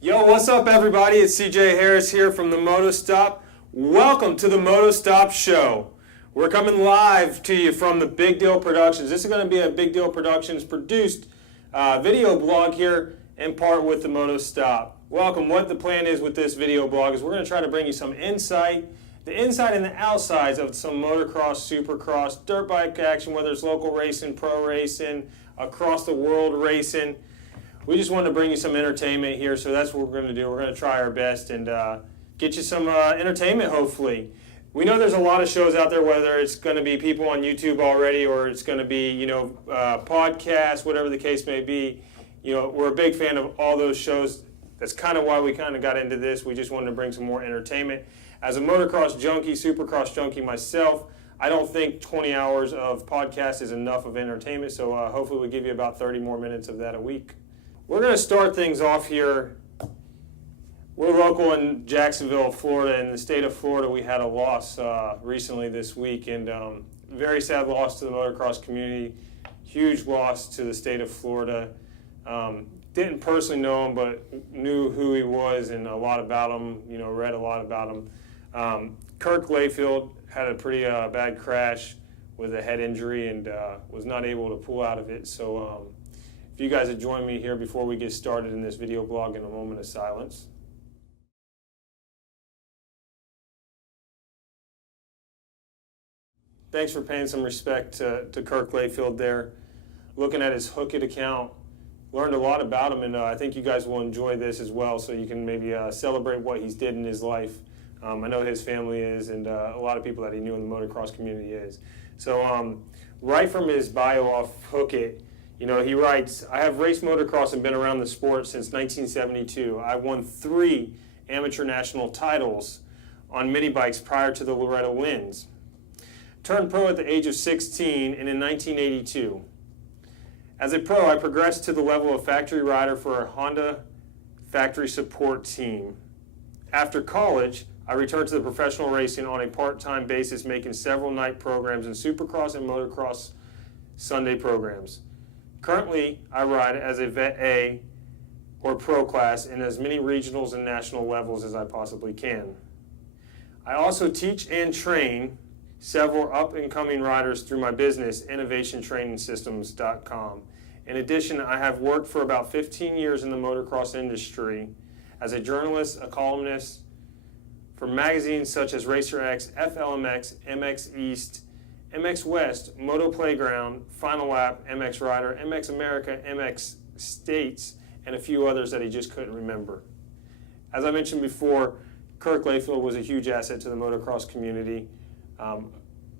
Yo, what's up everybody? It's CJ Harris here from the Motostop. Welcome to the Motostop Show. We're coming live to you from the Big Deal Productions. This is going to be a Big Deal Productions produced video blog here in part with the Motostop. Welcome. What the plan is with this video blog is we're going to try to bring you some insight, the inside and the outsides of some motocross, supercross, dirt bike action, whether it's local racing, pro racing, across the world racing. We just wanted to bring you some entertainment here, so that's what we're going to do. We're going to try our best and get you some entertainment, hopefully. We know there's a lot of shows out there, whether it's going to be people on YouTube already or it's going to be, podcasts, whatever the case may be. You know, we're a big fan of all those shows. That's kind of why we kind of got into this. We just wanted to bring some more entertainment. As a motocross junkie, supercross junkie myself, I don't think 20 hours of podcast is enough of entertainment, so hopefully we'll give you about 30 more minutes of that a week. We're going to start things off here. We're local in Jacksonville, Florida. In the state of Florida, we had a loss recently this week, and very sad loss to the motocross community. Huge loss to the state of Florida. Didn't personally know him, but knew who he was and a lot about him, read a lot about him. Kirk had a pretty bad crash with a head injury and was not able to pull out of it. So if you guys would join me here before we get started in this video blog in a moment of silence. Thanks for paying some respect to Kirk Layfield there. Looking at his Hookit account, learned a lot about him, and I think you guys will enjoy this as well, so you can maybe celebrate what he's did in his life. I know his family is, and a lot of people that he knew in the motocross community is. So right from his bio off Hookit, he writes, I have raced motocross and been around the sport since 1972. I won 3 amateur national titles on mini bikes prior to the Loretta wins. Turned pro at the age of 16 and in 1982. As a pro, I progressed to the level of factory rider for a Honda factory support team. After college, I returned to the professional racing on a part-time basis, making several night programs in supercross and motocross Sunday programs. Currently, I ride as a Vet A or pro class in as many regionals and national levels as I possibly can. I also teach and train several up-and-coming riders through my business, innovationtrainingsystems.com. In addition, I have worked for about 15 years in the motocross industry as a journalist, a columnist for magazines such as Racer X, FLMX, MX East, MX West, Moto Playground, Final Lap, MX Rider, MX America, MX States, and a few others that he just couldn't remember. As I mentioned before, Kirk Layfield was a huge asset to the motocross community.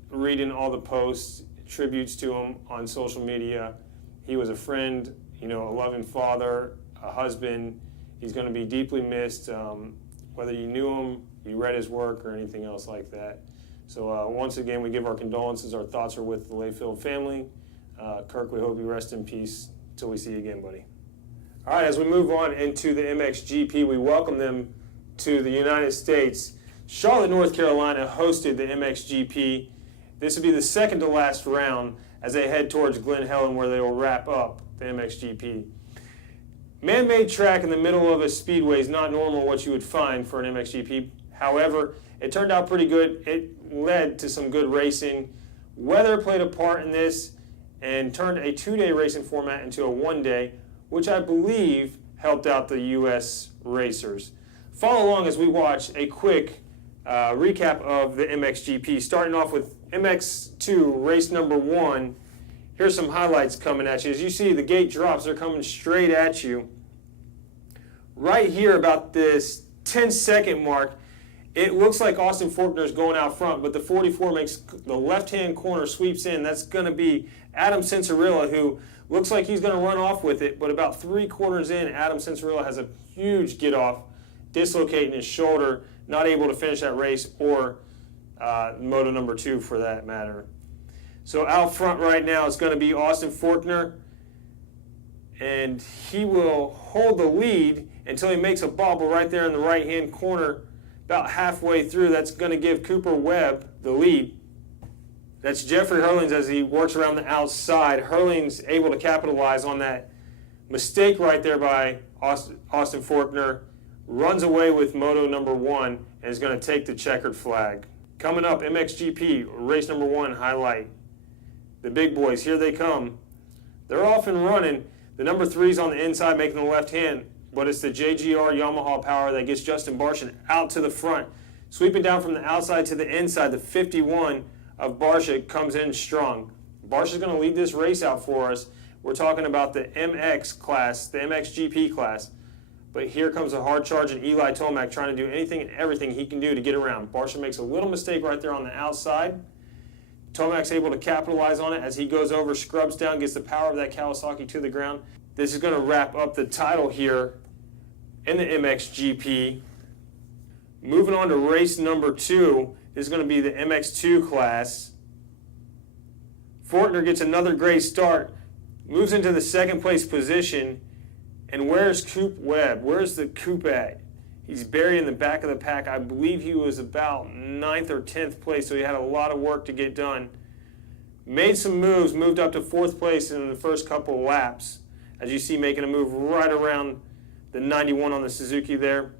Reading all the posts, tributes to him on social media. He was a friend, a loving father, a husband. He's going to be deeply missed, whether you knew him, you read his work, or anything else like that. So once again, we give our condolences. Our thoughts are with the Layfield family. Kirk, we hope you rest in peace till we see you again, buddy. All right, as we move on into the MXGP, we welcome them to the United States. Charlotte, North Carolina hosted the MXGP. This will be the second to last round as they head towards Glen Helen, where they will wrap up the MXGP. Man-made track in the middle of a speedway is not normal what you would find for an MXGP. However, it turned out pretty good. It led to some good racing. Weather played a part in this and turned a 2-day racing format into a 1-day, which I believe helped out the U.S. racers. Follow along as we watch a quick recap of the MXGP, starting off with MX2 race number 1. Here's some highlights coming at you. As you see, the gate drops, they're coming straight at you. Right here about this 10-second mark, it looks like Austin Faulkner is going out front, but the 44 makes the left-hand corner, sweeps in. That's going to be Adam Cianciarulo, who looks like he's going to run off with it, but about 3/4 in, Adam Cianciarulo has a huge get-off, dislocating his shoulder, not able to finish that race, or Moto number 2 for that matter. So out front right now it's going to be Austin Faulkner, and he will hold the lead until he makes a bobble right there in the right-hand corner about halfway through. That's going to give Cooper Webb the lead. That's Jeffrey Hurlings as he works around the outside. Hurlings able to capitalize on that Mistake right there by Austin Forkner. Runs away with moto number 1 and is going to take the checkered flag. Coming up, MXGP, race number 1 highlight. The big boys, here they come. They're off and running. The number 3's on the inside making the left hand, but it's the JGR Yamaha power that gets Justin Barsha out to the front. Sweeping down from the outside to the inside, the 51 of Barsha comes in strong. Barsha's going to lead this race out for us. We're talking about the MX class, the MXGP class. But here comes a hard charge and Eli Tomac trying to do anything and everything he can do to get around. Barsha makes a little mistake right there on the outside. Tomac's able to capitalize on it as he goes over, scrubs down, gets the power of that Kawasaki to the ground. This is going to wrap up the title here in the MXGP. Moving on to race number 2 is going to be the MX2 class. Forkner gets another great start, moves into the second place position. And where's Coop Webb? Where's the Coop at? He's buried in the back of the pack. I believe he was about 9th or 10th place, so he had a lot of work to get done. Made some moves, moved up to 4th place in the first couple of laps. As you see, making a move right around the 91 on the Suzuki there.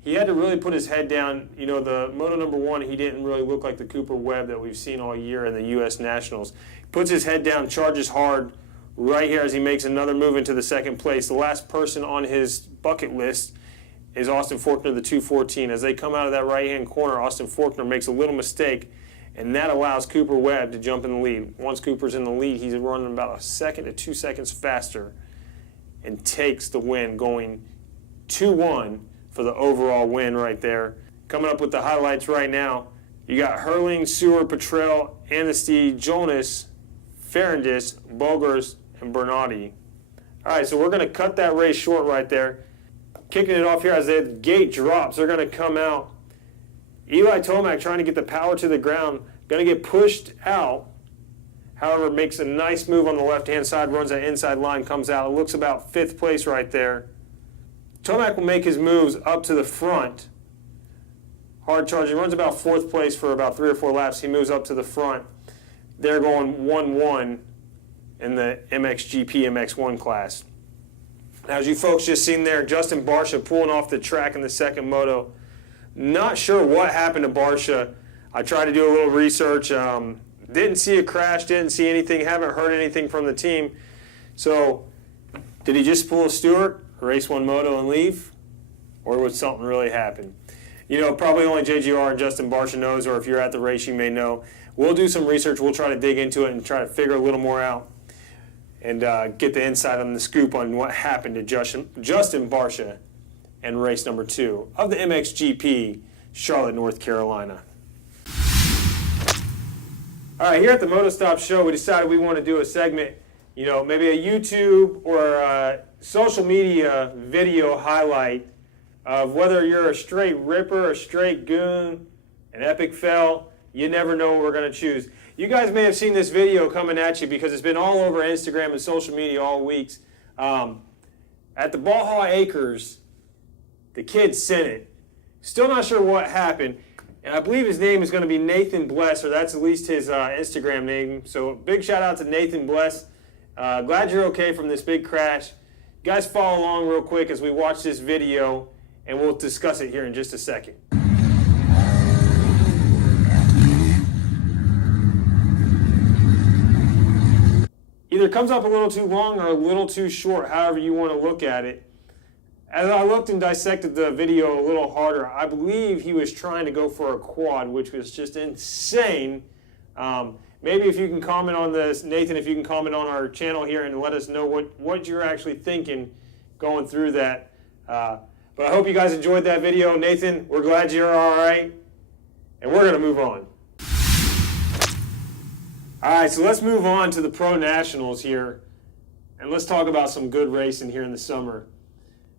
He had to really put his head down. You know, the moto number 1, he didn't really look like the Cooper Webb that we've seen all year in the U.S. Nationals. Puts his head down, charges hard, right here as he makes another move into the second place. The last person on his bucket list is Austin Forkner, the 214. As they come out of that right-hand corner, Austin Forkner makes a little mistake, and that allows Cooper Webb to jump in the lead. Once Cooper's in the lead, he's running about 1 second to 2 seconds faster and takes the win, going 2-1 for the overall win right there. Coming up with the highlights right now, you got Herling, Seward, Petrell, Anastie, Jonas, Ferrandis, Bogers, and Bernardi. All right, so we're going to cut that race short right there. Kicking it off here as the gate drops, they're going to come out. Eli Tomac trying to get the power to the ground, going to get pushed out. However, makes a nice move on the left-hand side, runs that inside line, comes out. It looks about 5th place right there. Tomac will make his moves up to the front. Hard charge. He runs about 4th place for about 3 or 4 laps. He moves up to the front. They're going 1-1 in the MXGP MX1 class. Now, as you folks just seen there, Justin Barsha pulling off the track in the second moto. Not sure what happened to Barsha. I tried to do a little research. Didn't see a crash, didn't see anything, haven't heard anything from the team. So, did he just pull a Stewart, race 1 moto and leave? Or would something really happen? You know, probably only JGR and Justin Barsha knows, or if you're at the race, you may know. We'll do some research. We'll try to dig into it and try to figure a little more out and get the insight on the scoop on what happened to Justin Barsha in race number 2 of the MXGP, Charlotte, North Carolina. All right, here at the Motostop Show, we decided we want to do a segment, you know, maybe a YouTube or a social media video highlight of whether you're a straight ripper, a straight goon, an epic fail. You never know what we're going to choose. You guys may have seen this video coming at you because it's been all over Instagram and social media all weeks. At the Baja Acres, the kid sent it. Still not sure what happened. And I believe his name is going to be Nathan Bless, or that's at least his Instagram name. So big shout out to Nathan Bless. Glad you're okay from this big crash. You guys follow along real quick as we watch this video, and we'll discuss it here in just a second. Either comes up a little too long or a little too short, however you want to look at it. As I looked and dissected the video a little harder, I believe he was trying to go for a quad, which was just insane. Maybe if you can comment on this, Nathan, if you can comment on our channel here and let us know what you're actually thinking going through that. But I hope you guys enjoyed that video. Nathan, we're glad you're all right, and we're going to move on. All right, so let's move on to the Pro Nationals here, and let's talk about some good racing here in the summer.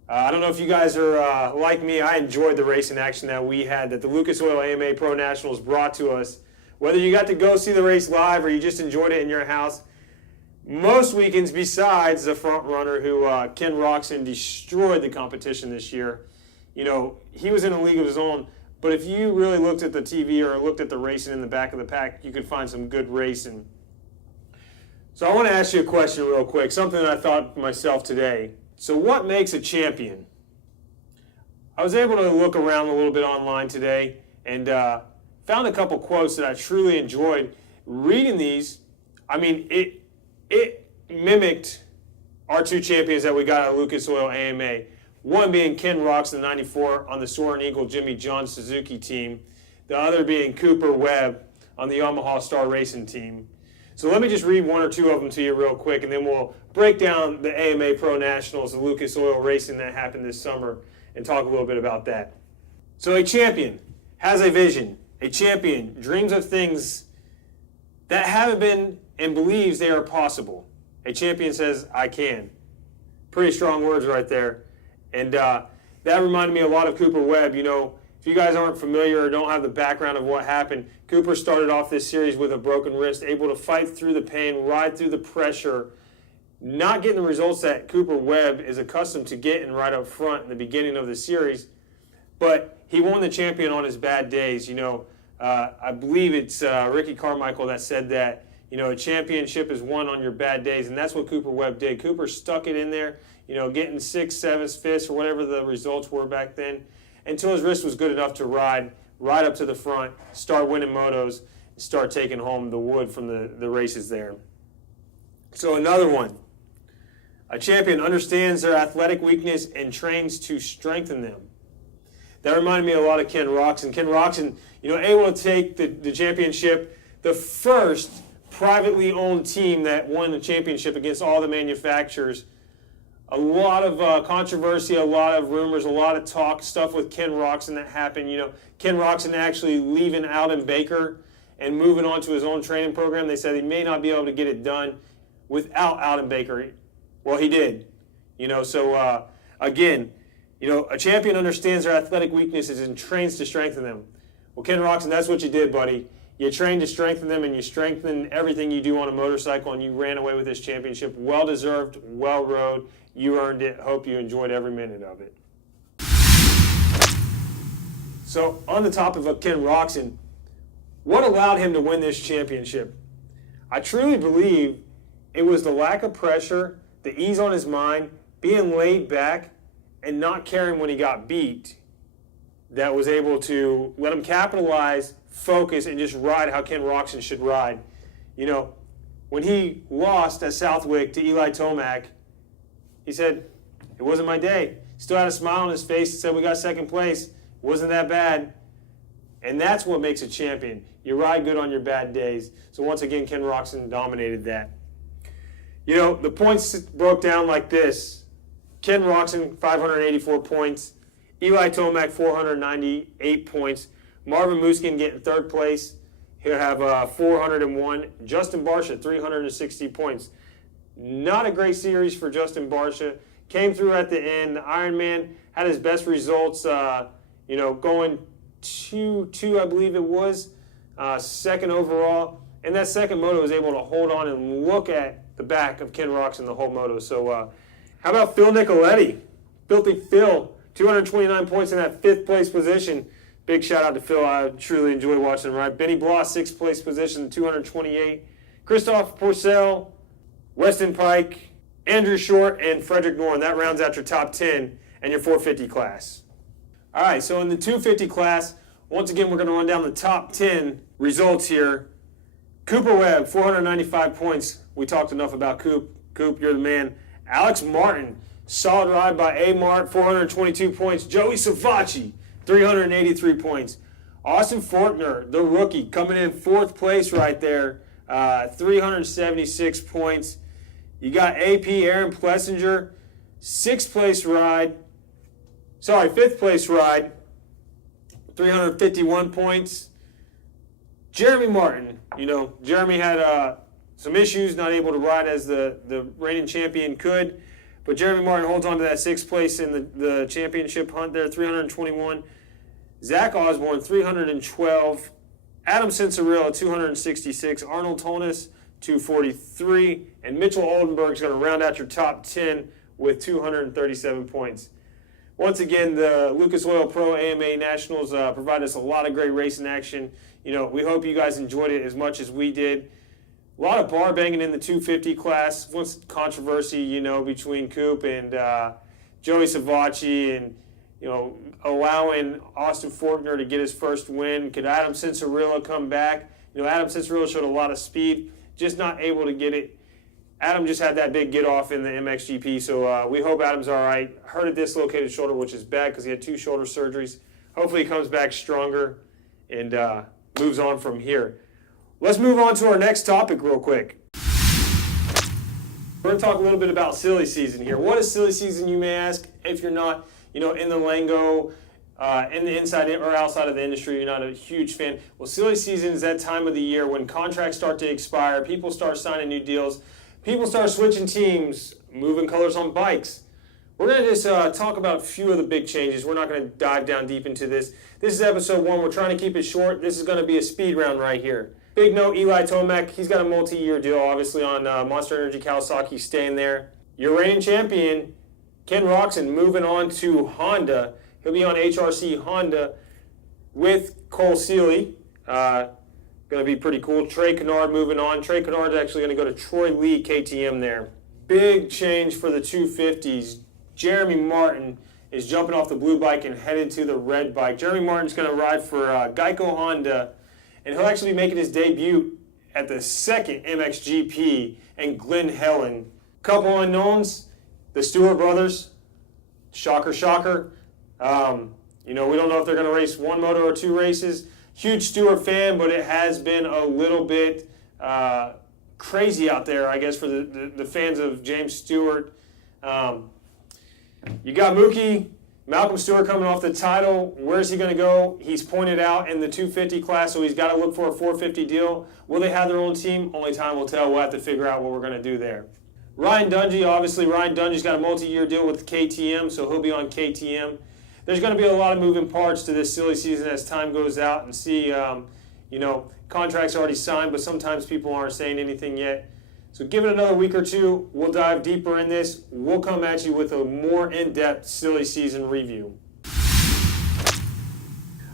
I don't know if you guys are like me. I enjoyed the racing action that we had, that the Lucas Oil AMA Pro Nationals brought to us. Whether you got to go see the race live or you just enjoyed it in your house, most weekends besides the front runner who, Ken Roxon, destroyed the competition this year. You know, he was in a league of his own, but if you really looked at the TV or looked at the racing in the back of the pack, you could find some good racing. So I want to ask you a question real quick, something that I thought myself today. So what makes a champion? I was able to look around a little bit online today and found a couple quotes that I truly enjoyed. Reading these, I mean, it mimicked our two champions that we got at Lucas Oil AMA. One being Ken Roczen, 94, on the Soaring Eagle Jimmy John Suzuki team. The other being Cooper Webb on the Yamaha Star Racing team. So let me just read one or two of them to you real quick, and then we'll break down the AMA Pro Nationals, the Lucas Oil Racing that happened this summer, and talk a little bit about that. So a champion has a vision. A champion dreams of things that haven't been and believes they are possible. A champion says, I can. Pretty strong words right there. And that reminded me a lot of Cooper Webb. You know, if you guys aren't familiar or don't have the background of what happened, Cooper started off this series with a broken wrist, able to fight through the pain, ride through the pressure, not getting the results that Cooper Webb is accustomed to getting right up front in the beginning of the series. But he won the champion on his bad days. You know, I believe it's Ricky Carmichael that said that, you know, a championship is won on your bad days, and that's what Cooper Webb did. Cooper stuck it in there, you know, getting 6th, 7th, 5th, or whatever the results were back then, until his wrist was good enough to ride right up to the front, start winning motos, and start taking home the wood from the races there. So another one. A champion understands their athletic weakness and trains to strengthen them. That reminded me a lot of Ken Roczen. Ken Roczen, you know, able to take the championship, the first privately owned team that won the championship against all the manufacturers. A lot of controversy, a lot of rumors, a lot of talk, stuff with Ken Roczen that happened. You know, Ken Roczen actually leaving Alden Baker and moving on to his own training program. They said he may not be able to get it done without Alden Baker. Well, he did. You know, so again, you know, a champion understands their athletic weaknesses and trains to strengthen them. Well, Ken Roczen, that's what you did, buddy. You trained to strengthen them, and you strengthened everything you do on a motorcycle, and you ran away with this championship. Well-deserved, well-rode. You earned it. Hope you enjoyed every minute of it. So, on the topic of Ken Roczen, what allowed him to win this championship? I truly believe it was the lack of pressure, the ease on his mind, being laid back, and not caring when he got beat that was able to let him capitalize, focus, and just ride how Ken Roczen should ride. You know, when he lost at Southwick to Eli Tomac, he said, it wasn't my day. Still had a smile on his face and said, we got second place. Wasn't that bad. And that's what makes a champion. You ride good on your bad days. So once again, Ken Roczen dominated that. You know, the points broke down like this. Ken Roczen, 584 points. Eli Tomac, 498 points. Marvin Muskin getting third place. He'll have 401. Justin Barsha, 360 points. Not a great series for Justin Barsha. Came through at the end. The Ironman had his best results, you know, going 2-2, I believe it was, second overall. And that second moto was able to hold on and look at the back of Ken Roczen the whole moto. So how about Phil Nicoletti? Filthy Phil, 229 points in that 5th place position. Big shout out to Phil. I truly enjoy watching him ride. Benny Bloss, 6th place position, 228. Christoph Porcel, Weston Pike, Andrew Short, and Frederick Norton. That rounds out your top 10 and your 450 class. All right, so in the 250 class, once again, we're going to run down the top 10 results here. Cooper Webb, 495 points. We talked enough about Coop. Coop, you're the man. Alex Martin, solid ride by A-Mart, 422 points. Joey Savacci, 383 points. Austin Fortner, the rookie, coming in 4th place right there, 376 points. You got AP Aaron Plessinger, 5th place ride, 351 points. Jeremy Martin, you know, Jeremy had some issues, not able to ride as the reigning champion could, but Jeremy Martin holds on to that 6th place in the championship hunt there, 321. Zach Osborne, 312. Adam Cincerilla, 266. Arnold Tonis, 243. And Mitchell Oldenburg is going to round out your top 10 with 237 points. Once again, the Lucas Oil Pro AMA Nationals provide us a lot of great racing action. You know, we hope you guys enjoyed it as much as we did. A lot of bar banging in the 250 class. Once controversy, between Coop and Joey Savacci, and allowing Austin Faulkner to get his first win. Could Adam Cianciarulo come back? Adam Cianciarulo showed a lot of speed, just not able to get it. Adam just had that big get off in the MXGP, so we hope Adam's all right. Hurt a dislocated shoulder, which is bad because he had 2 shoulder surgeries. Hopefully he comes back stronger and moves on from here. Let's move on to our next topic real quick. We're going to talk a little bit about silly season here. What is silly season, you may ask? If you're not, in the lingo, in the inside or outside of the industry, you're not a huge fan. Well, silly season is that time of the year when contracts start to expire, people start signing new deals, people start switching teams, moving colors on bikes. We're going to just talk about a few of the big changes. We're not going to dive down deep into this. This is episode 1. We're trying to keep it short. This is going to be a speed round right here. Big note, Eli Tomac, he's got a multi-year deal, obviously, on Monster Energy Kawasaki, staying there. Your reigning champion, Ken Roczen, moving on to Honda. He'll be on HRC Honda with Cole Seeley. Going to be pretty cool. Trey Kennard moving on. Trey Kennard's actually going to go to Troy Lee KTM there. Big change for the 250s. Jeremy Martin is jumping off the blue bike and headed to the red bike. Jeremy Martin's going to ride for Geico Honda, and he'll actually be making his debut at the second MXGP in Glen Helen. Couple unknowns, the Stewart brothers. Shocker, shocker. We don't know if they're going to race one moto or 2 races. Huge Stewart fan, but it has been a little bit crazy out there, I guess, for the fans of James Stewart. You got Mookie, Malcolm Stewart coming off the title. Where's he going to go? He's pointed out in the 250 class, so he's got to look for a 450 deal. Will they have their own team? Only time will tell. We'll have to figure out what we're going to do there. Ryan Dungey, obviously, Ryan Dungey's got a multi-year deal with KTM, so he'll be on KTM. There's going to be a lot of moving parts to this silly season as time goes out and see, contracts already signed, but sometimes people aren't saying anything yet. So give it another week or 2. We'll dive deeper in this. We'll come at you with a more in-depth silly season review.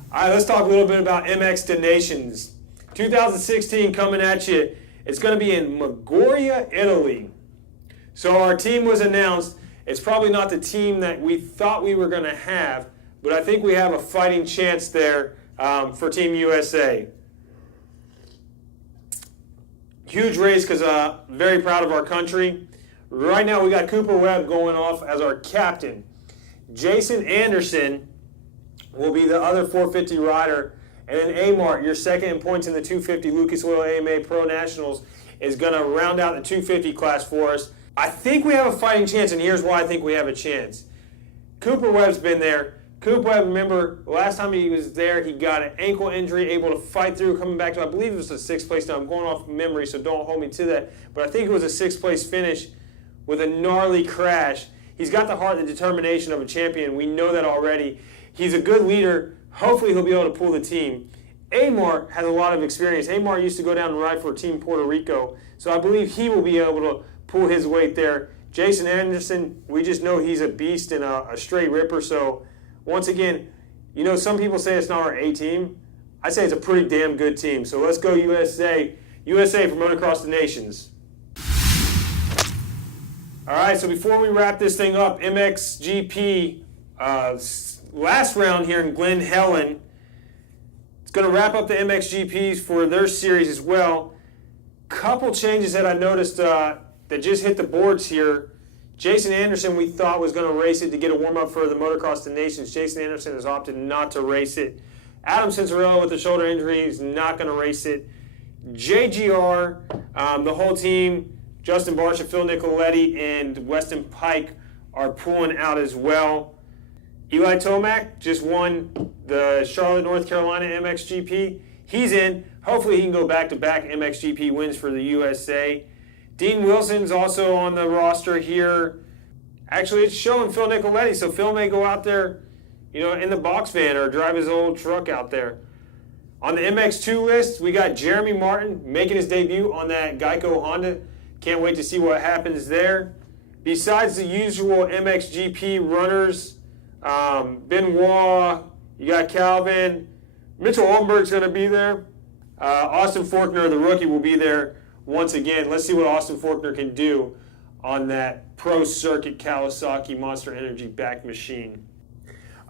All right, let's talk a little bit about MX2 Nations. 2016 coming at you. It's going to be in Magnolia, Italy. So our team was announced. It's probably not the team that we thought we were going to have, but I think we have a fighting chance there for Team USA. Huge race because very proud of our country. Right now we got Cooper Webb going off as our captain. Jason Anderson will be the other 450 rider. And then Amart, your second in points in the 250 Lucas Oil AMA Pro Nationals, is going to round out the 250 class for us. I think we have a fighting chance, and here's why I think we have a chance. Cooper Webb's been there. Cooper Webb, remember, last time he was there, he got an ankle injury, able to fight through, coming back to, I believe it was a 6th place. Now, I'm going off memory, so don't hold me to that. But I think it was a 6th place finish with a gnarly crash. He's got the heart and the determination of a champion. We know that already. He's a good leader. Hopefully, he'll be able to pull the team. Amart has a lot of experience. Amart used to go down and ride for Team Puerto Rico, so I believe he will be able to pull his weight there. Jason Anderson, we just know he's a beast and a straight ripper. So once again, some people say it's not our A team. I say it's a pretty damn good team. So let's go USA. USA for Motocross the Nations. All right, so before we wrap this thing up, MXGP, last round here in Glen Helen. It's going to wrap up the MXGPs for their series as well. Couple changes that I noticed that just hit the boards here. Jason Anderson, we thought was going to race it to get a warm-up for the Motocross the Nations. Jason Anderson has opted not to race it. Adam Cianciarulo with the shoulder injury is not going to race it. JGR, the whole team, Justin Barsha, Phil Nicoletti, and Weston Pike are pulling out as well. Eli Tomac just won the Charlotte, North Carolina MXGP. He's in. Hopefully he can go back-to-back MXGP wins for the USA. Dean Wilson's also on the roster here. Actually, it's showing Phil Nicoletti, so Phil may go out there, in the box van or drive his old truck out there. On the MX2 list, we got Jeremy Martin making his debut on that Geico Honda. Can't wait to see what happens there. Besides the usual MXGP runners, Benoit, you got Calvin, Mitchell Oldenburg's going to be there. Austin Faulkner, the rookie, will be there once again, let's see what Austin Faulkner can do on that Pro Circuit Kawasaki Monster Energy back machine.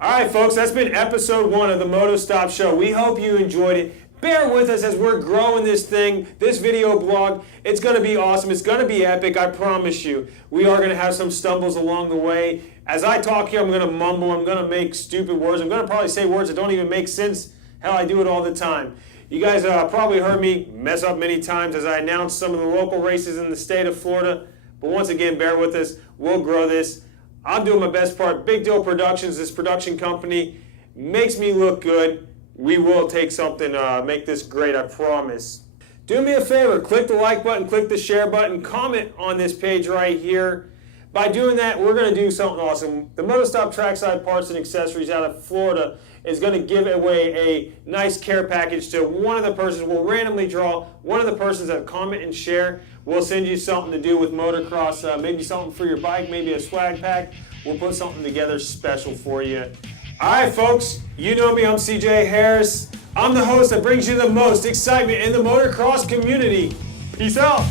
All right, folks, that's been episode 1 of the Motostop Show. We hope you enjoyed it. Bear with us as we're growing this thing, this video blog. It's going to be awesome. It's going to be epic, I promise you. We are going to have some stumbles along the way. As I talk here, I'm going to mumble. I'm going to make stupid words. I'm going to probably say words that don't even make sense. Hell, I do it all the time. You guys probably heard me mess up many times as I announced some of the local races in the state of Florida. But once again, bear with us. We'll grow this. I'm doing my best part. Big Deal Productions, this production company, makes me look good. We will take something, make this great, I promise. Do me a favor, click the like button, click the share button, comment on this page right here. By doing that, we're going to do something awesome. The Motostop Trackside Parts and Accessories out of Florida is going to give away a nice care package to one of the persons. We'll randomly draw one of the persons that comment and share. We'll send you something to do with motocross, maybe something for your bike, maybe a swag pack. We'll put something together special for you. All right, folks, you know me, I'm CJ Harris. I'm the host that brings you the most excitement in the motocross community. Peace out.